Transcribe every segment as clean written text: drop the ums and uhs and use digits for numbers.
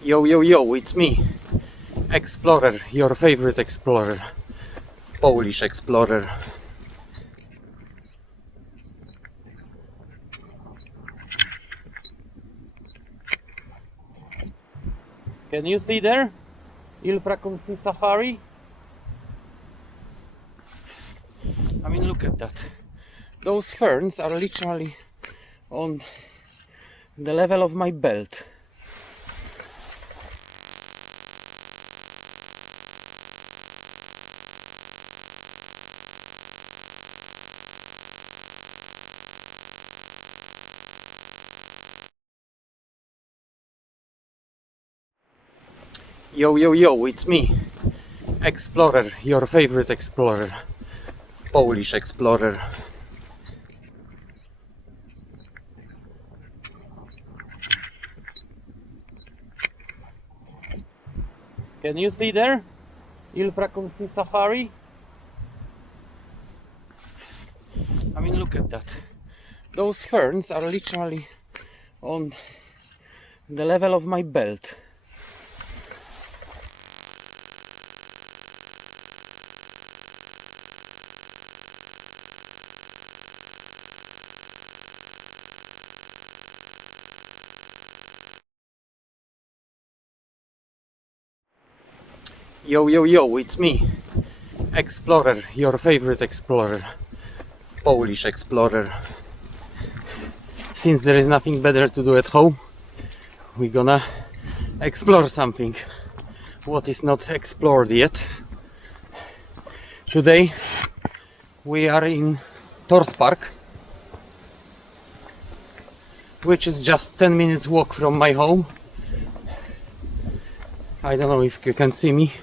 Yo, yo, yo, it's me, Explorer, your favorite explorer, Polish explorer. Can you see there? Ilfracombe safari? I mean, look at that. Those ferns are literally on the level of my belt. Yo, yo, yo, it's me, Explorer, your favorite explorer, Polish explorer. Can you see there? Ilfracombe safari? I mean, look at that. Those ferns are literally on the level of my belt. Yo, yo, yo, it's me, Explorer, your favorite explorer, Polish explorer. Since there is nothing better to do at home, we're gonna explore something what is not explored yet. Today we are in Torrs Park, which is just 10 minutes walk from my home. I don't know if you can see me,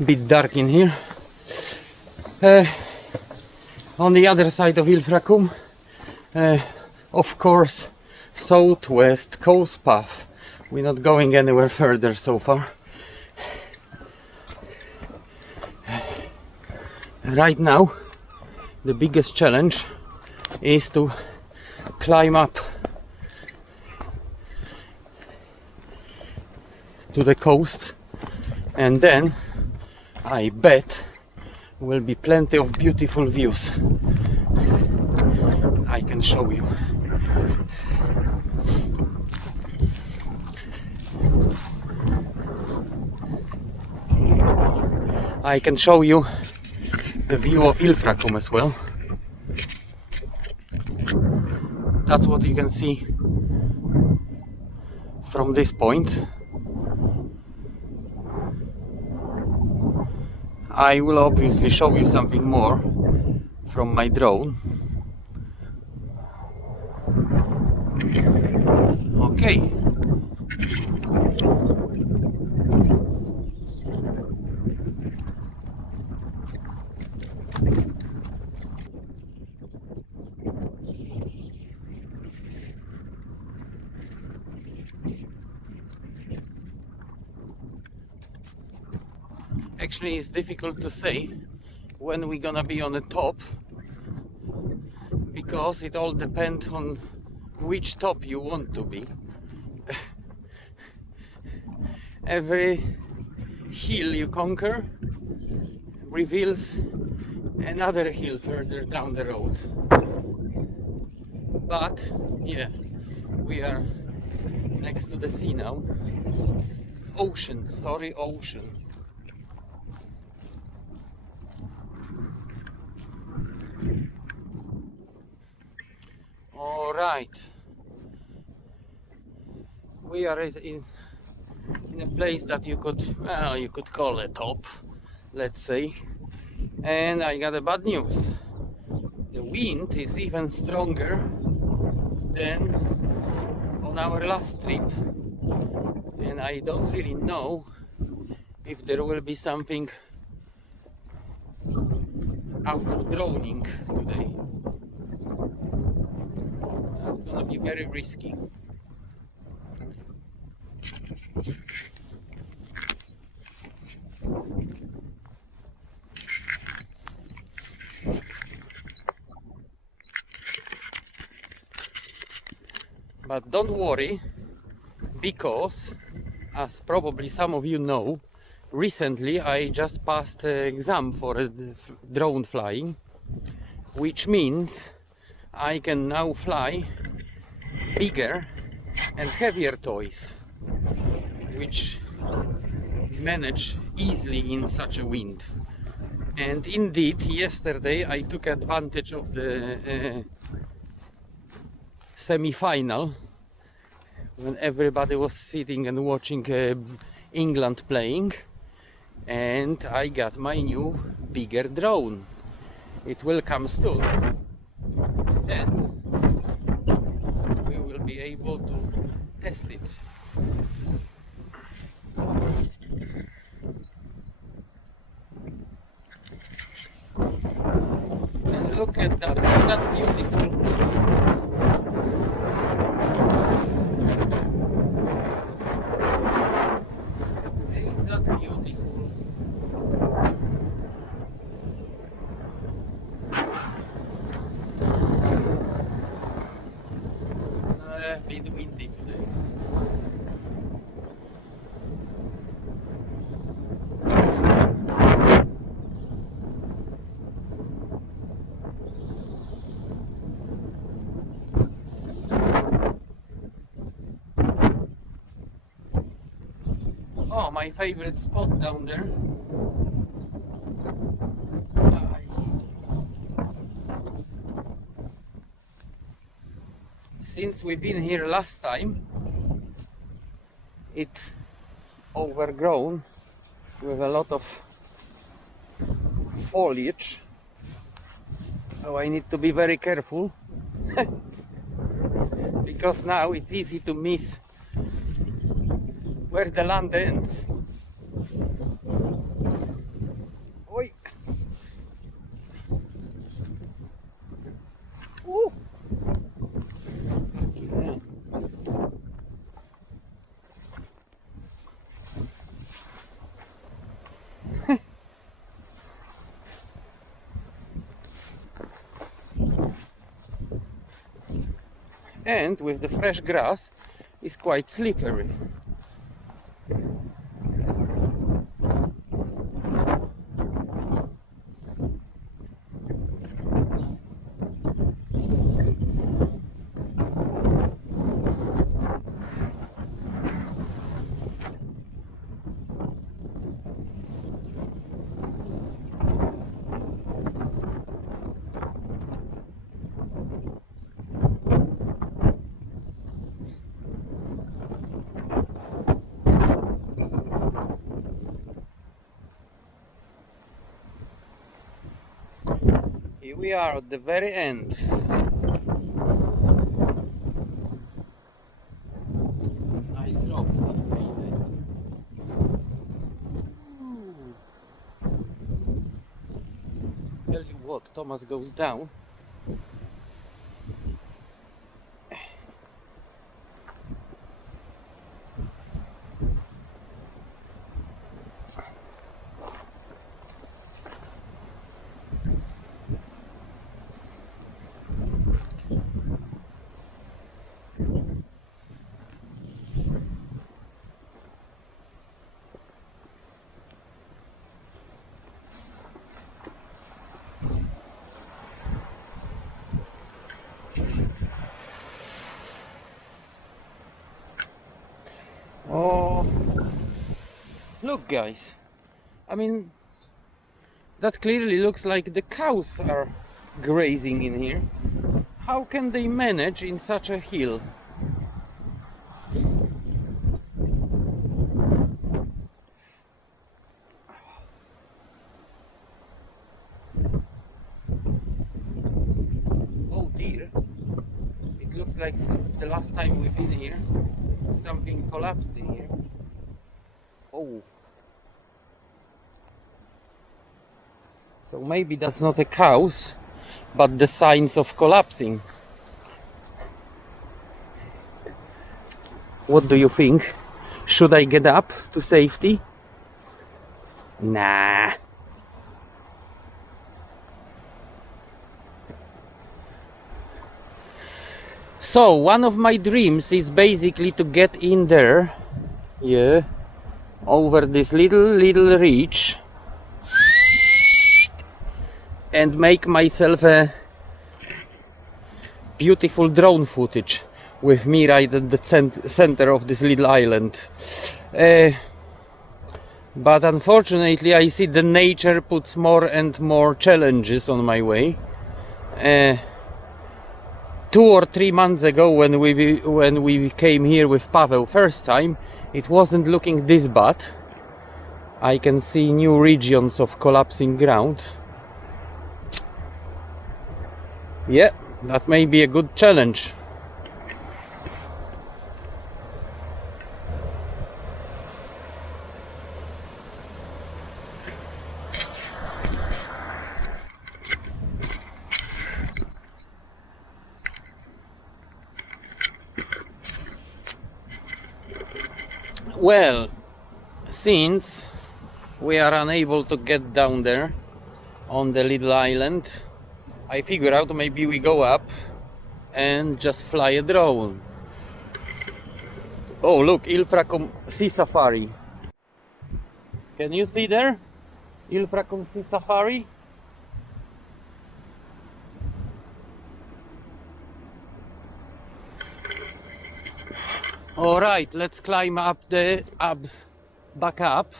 a bit dark in here. On the other side of Ilfracombe, of course, southwest coast path. We're not going anywhere further so far. Right now, the biggest challenge is to climb up to the coast, and then I bet will be plenty of beautiful views. I can show you. I can show you the view of Ilfracombe as well. That's what you can see from this point. I will obviously show you something more from my drone. Okay. Actually, it's difficult to say when we're gonna be on the top, because it all depends on which top you want to be. Every hill you conquer reveals another hill further down the road. But yeah, we are next to the sea now. Ocean, sorry, ocean. All right, we are in a place that you could call a top, let's say. And I got a bad news. The wind is even stronger than on our last trip, and I don't really know if there will be something out of droning today. That's gonna be very risky. But don't worry, because as probably some of you know, recently I just passed an exam for drone flying, which means I can now fly bigger and heavier toys, which manage easily in such a wind. And indeed, yesterday I took advantage of the semi-final when everybody was sitting and watching England playing, and I got my new bigger drone. It will come soon, and we will be able to test it. And look at that, isn't that beautiful? Ain't that beautiful? A bit windy today. Oh, my favorite spot down there. Since we've been here last time, it's overgrown with a lot of foliage, so I need to be very careful because now it's easy to miss where the land ends. Oi. Ooh. And with the fresh grass, it's quite slippery. Here we are at the very end. Nice rocks. Tell you what, Thomas goes down. Oh, look guys, I mean, that clearly looks like the cows are grazing in here. How can they manage in such a hill? Oh dear, it looks like since the last time we've been here, something collapsed in here. Oh. So maybe that's not a cause, but the signs of collapsing. What do you think? Should I get up to safety? Nah. So one of my dreams is basically to get in there Yeah, over this little ridge and make myself a beautiful drone footage with me right at the center of this little island. But unfortunately I see the nature puts more and more challenges on my way. 2 or 3 months ago when we came here with Pavel first time, it wasn't looking this bad. I can see new regions of collapsing ground. Yeah, that may be a good challenge. Well, since we are unable to get down there on the little island, I figure out maybe we go up and just fly a drone. Oh look, Ilfracombe Sea Safari. Can you see there? Ilfracombe Sea Safari. Alright, let's climb up back up.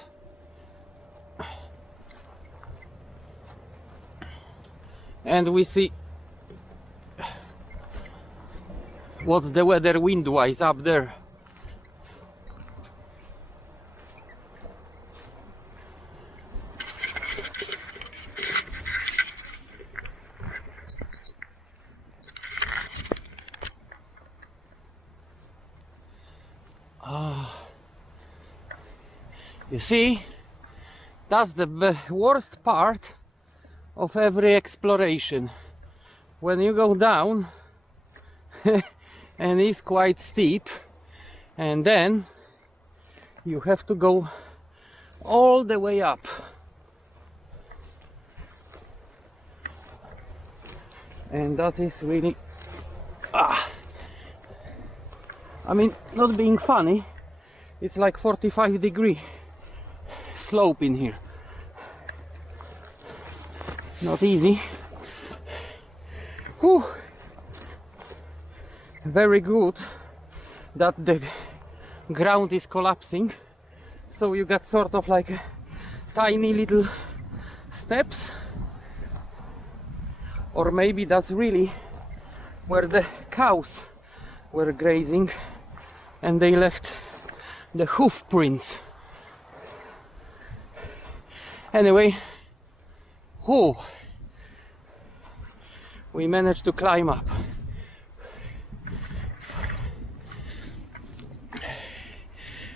And we see what's the weather wind-wise up there. You see, that's the worst part of every exploration. When you go down and it's quite steep, and then you have to go all the way up. And that is really I mean, not being funny, it's like 45-degree slope in here. Not easy. Whew. Very good that the ground is collapsing, so you got sort of like tiny little steps, or maybe that's really where the cows were grazing and they left the hoof prints. Anyway, we managed to climb up.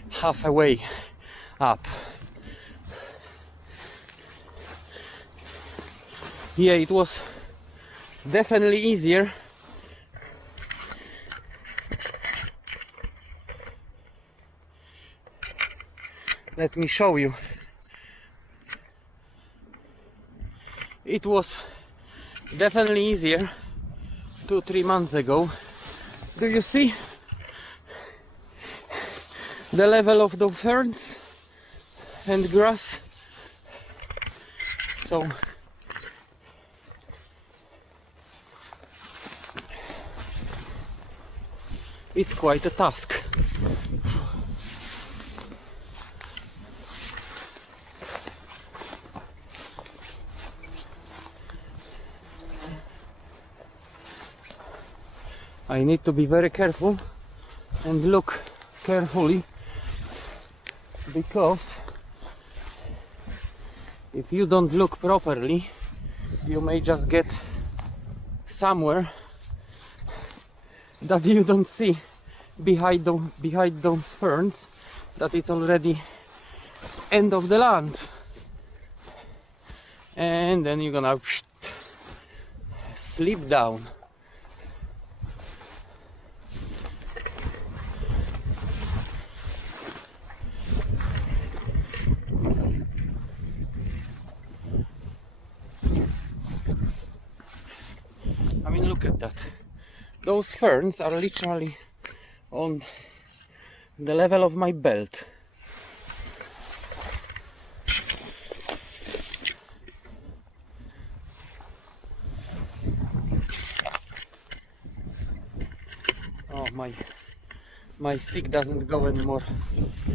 Halfway up. Yeah, it was definitely easier let me show you. It was definitely easier 2-3 months ago. Do you see the level of the ferns and grass? So it's quite a task. I need to be very careful and look carefully, because if you don't look properly, you may just get somewhere that you don't see behind those ferns, that it's already end of the land, and then you're gonna slip down. I mean, look at that. Those ferns are literally on the level of my belt. Oh, my stick doesn't go anymore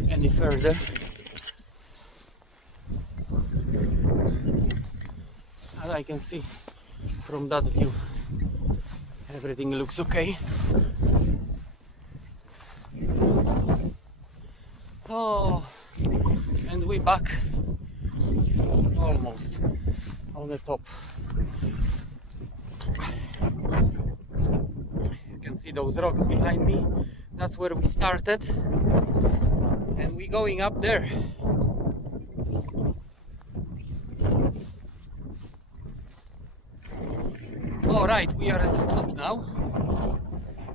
any further. As I can see from that view, everything looks okay. Oh, and we back almost on the top. You can see those rocks behind me. That's where we started, and we're going up there. All right, we are at the top now,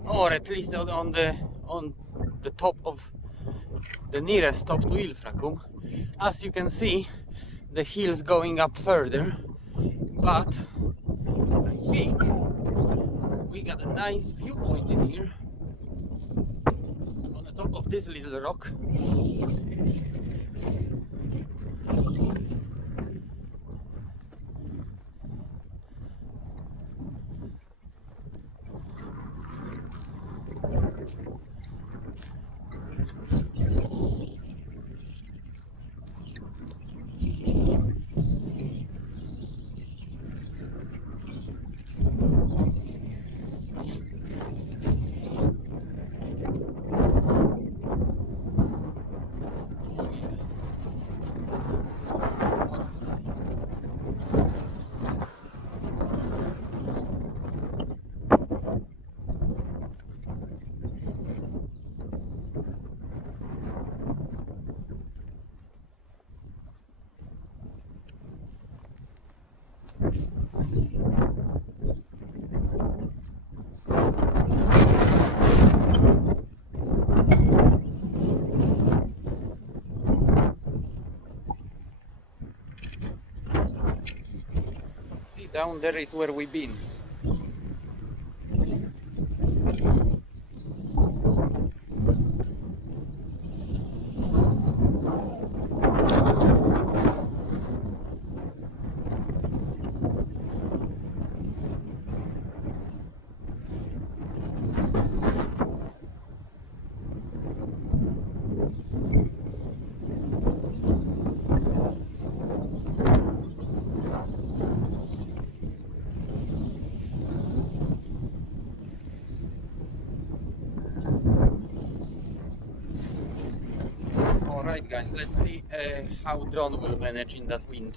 or at least on the top of the nearest top to Ilfracombe. As you can see, the hill's going up further, but I think we got a nice viewpoint in here on the top of this little rock. See, down there is where we've been. Alright guys, let's see how drone will manage in that wind.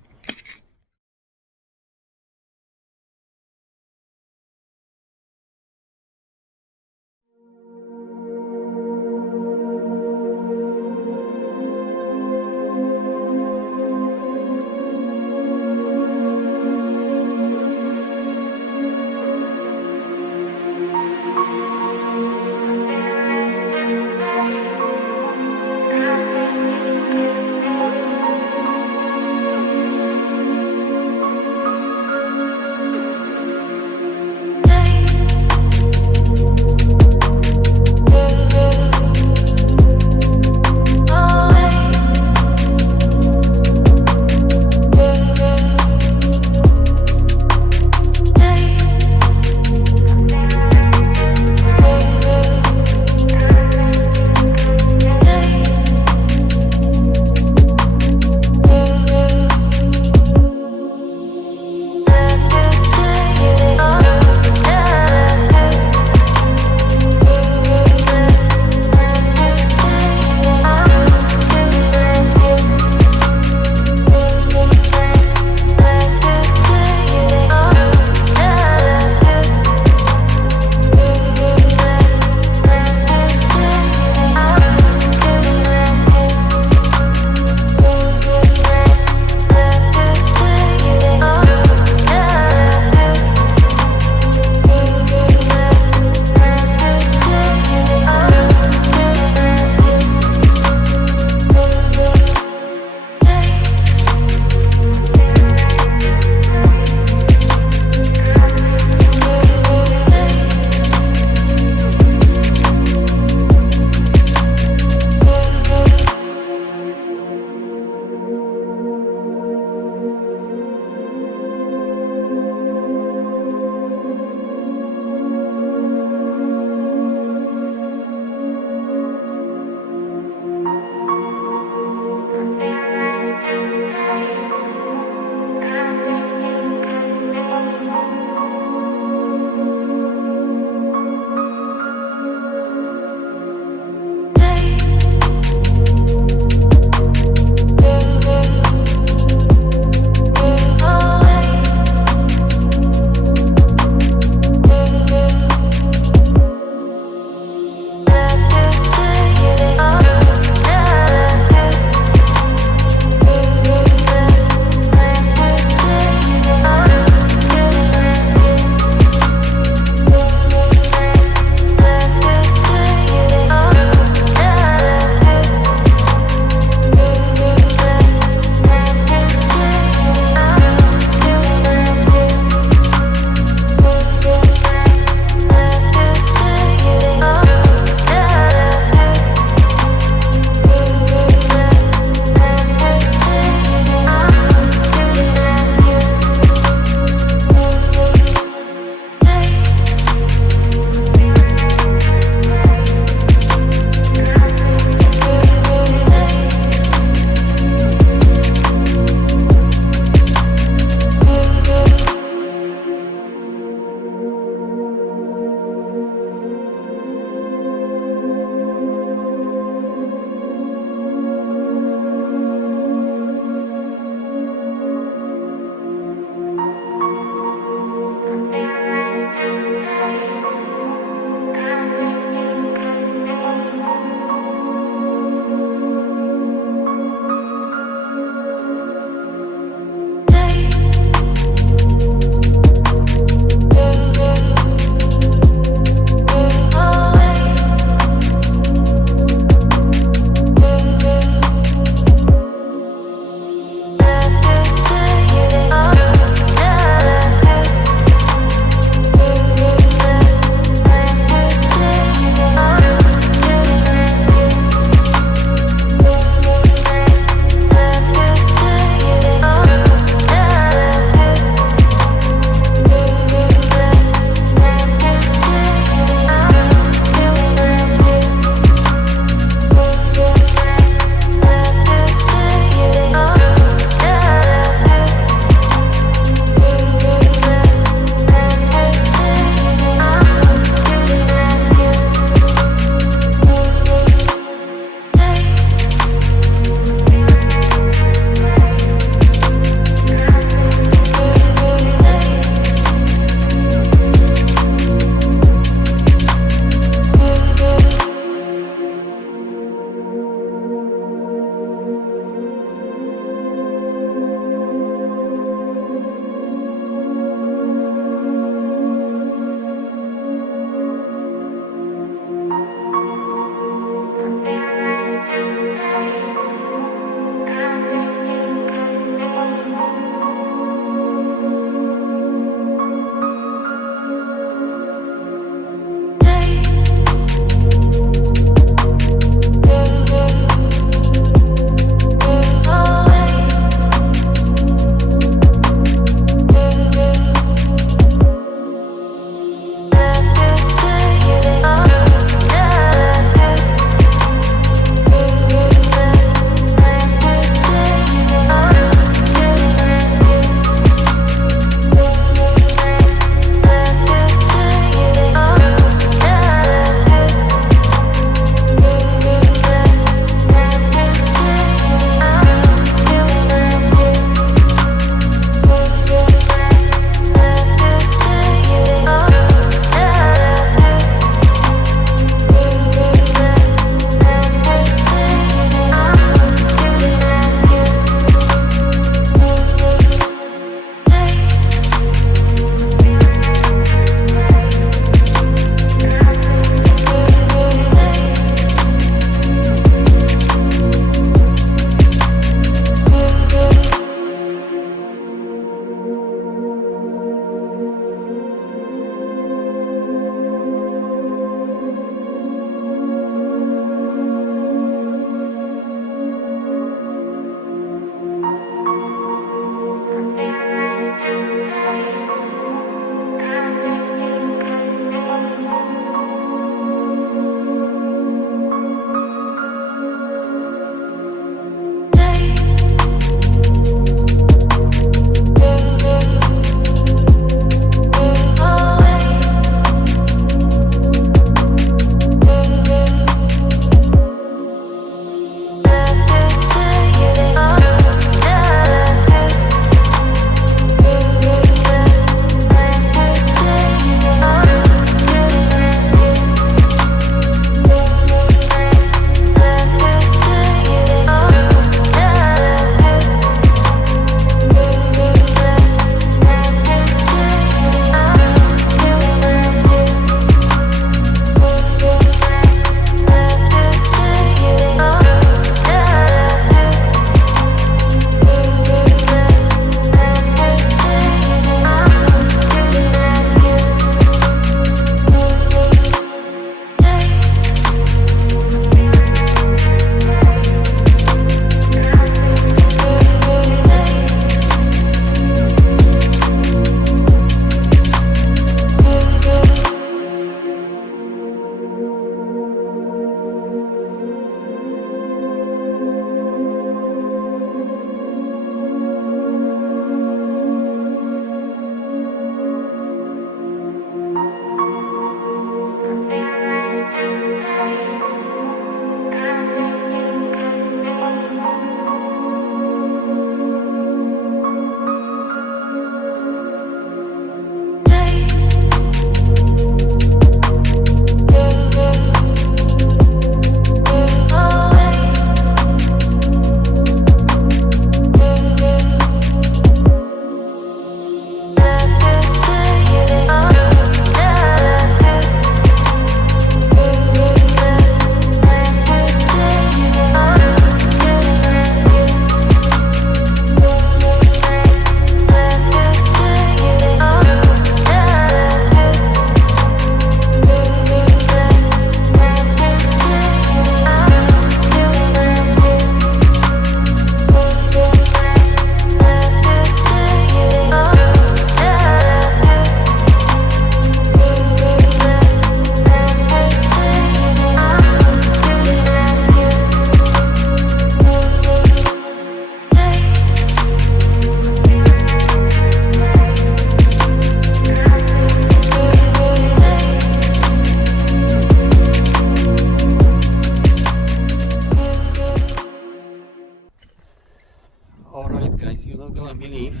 believe,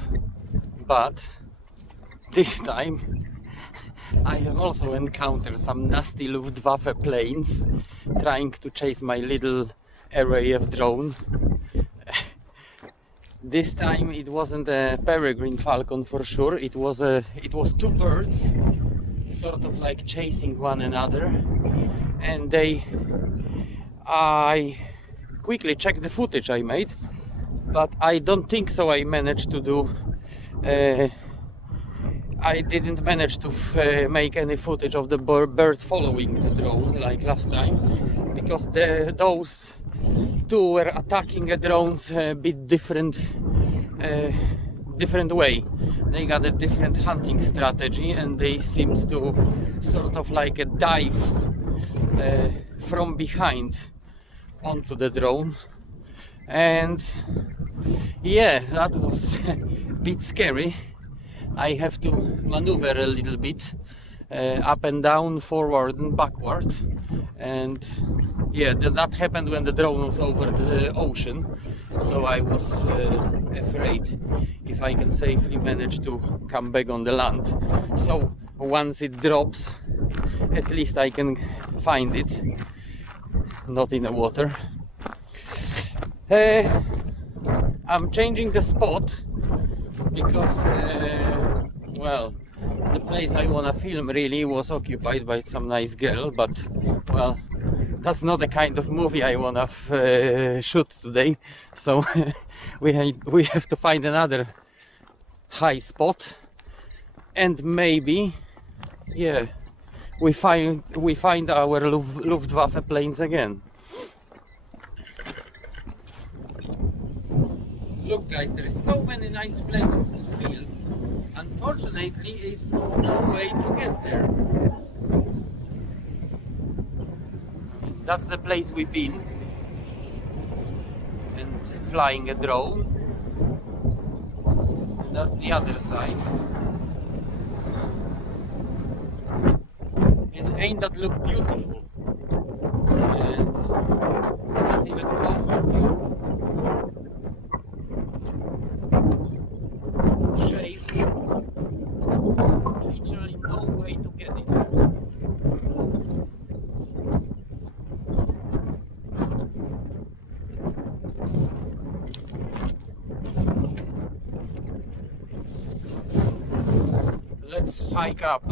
but this time I have also encountered some nasty Luftwaffe planes trying to chase my little RAF drone. This time it wasn't a peregrine falcon for sure, it was two birds sort of like chasing one another, and I quickly checked the footage I made, but I don't think so I managed to do I didn't manage to make any footage of the birds following the drone like last time, because those two were attacking the drones a bit different way. They got a different hunting strategy, and they seems to sort of like a dive from behind onto the drone, and yeah, that was a bit scary. I have to maneuver a little bit up and down, forward and backward, and yeah, that happened when the drone was over the ocean, so I was afraid if I can safely manage to come back on the land. So once it drops, at least I can find it, not in the water. I'm changing the spot because well, the place I wanna film really was occupied by some nice girl, but well, that's not the kind of movie I wanna shoot today. So we have to find another high spot, and maybe, yeah, we find our Luftwaffe planes again. Look guys, there is so many nice places to film. Unfortunately, it's no way to get there. That's the place we've been, and flying a drone. And that's the other side. Ain't that look beautiful? And that's even closer view. Shape. Literally no way to get it. Let's hike up.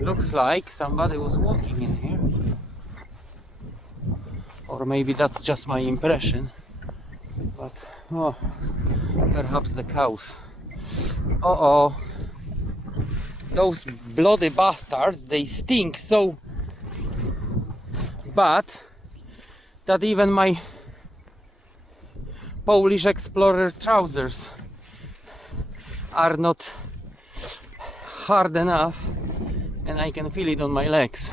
Looks like somebody was walking in here, or maybe that's just my impression, but oh, perhaps the cows. Uh-oh, those bloody bastards, they stink so bad that even my Polish Explorer trousers are not hard enough, and I can feel it on my legs.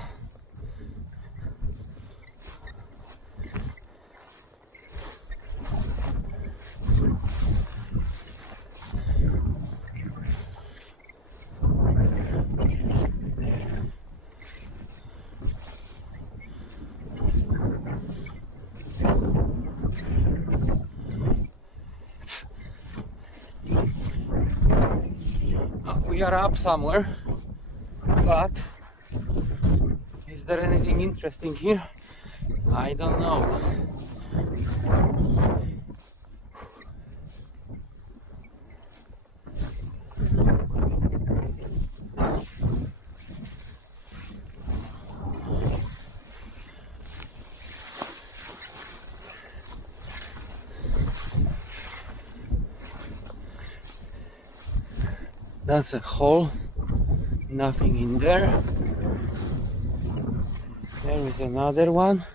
We are up somewhere, but is there anything interesting here? I don't know. That's a hole, nothing in there. There is another one.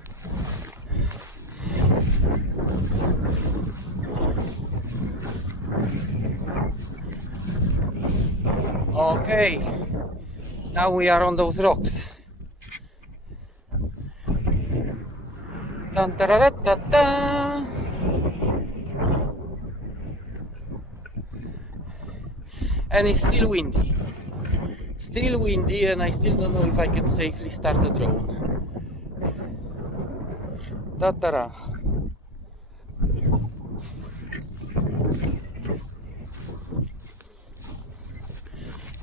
Okay, now we are on those rocks. Dun, ta-ra-ra-ta-ta. And it's still windy. Still windy, and I still don't know if I can safely start the drone. Ta-ta-ra.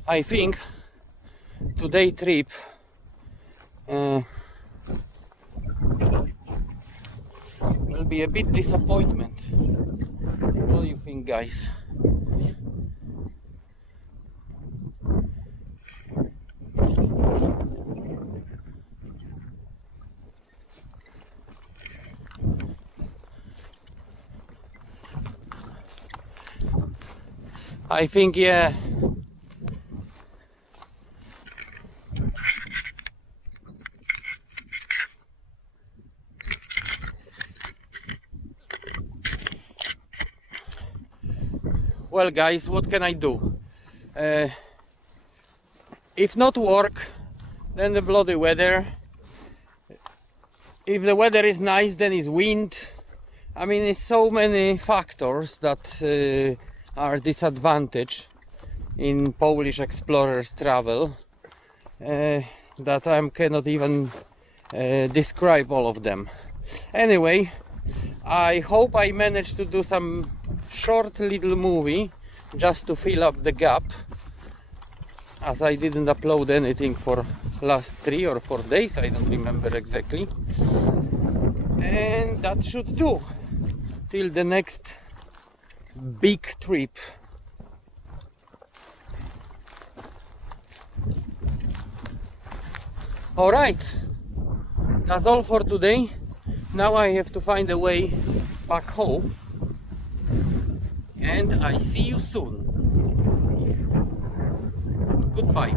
I think today trip will be a bit disappointment. What do you think, guys? I think, yeah. Well, guys, what can I do? If not work, then the bloody weather. If the weather is nice, then it's wind. I mean, it's so many factors that are disadvantage in Polish explorers travel that I cannot even describe all of them. Anyway, I hope I managed to do some short little movie just to fill up the gap, as I didn't upload anything for last 3 or 4 days, I don't remember exactly. And that should do till the next big trip. Alright, that's all for today. Now I have to find a way back home, and I see you soon. Goodbye.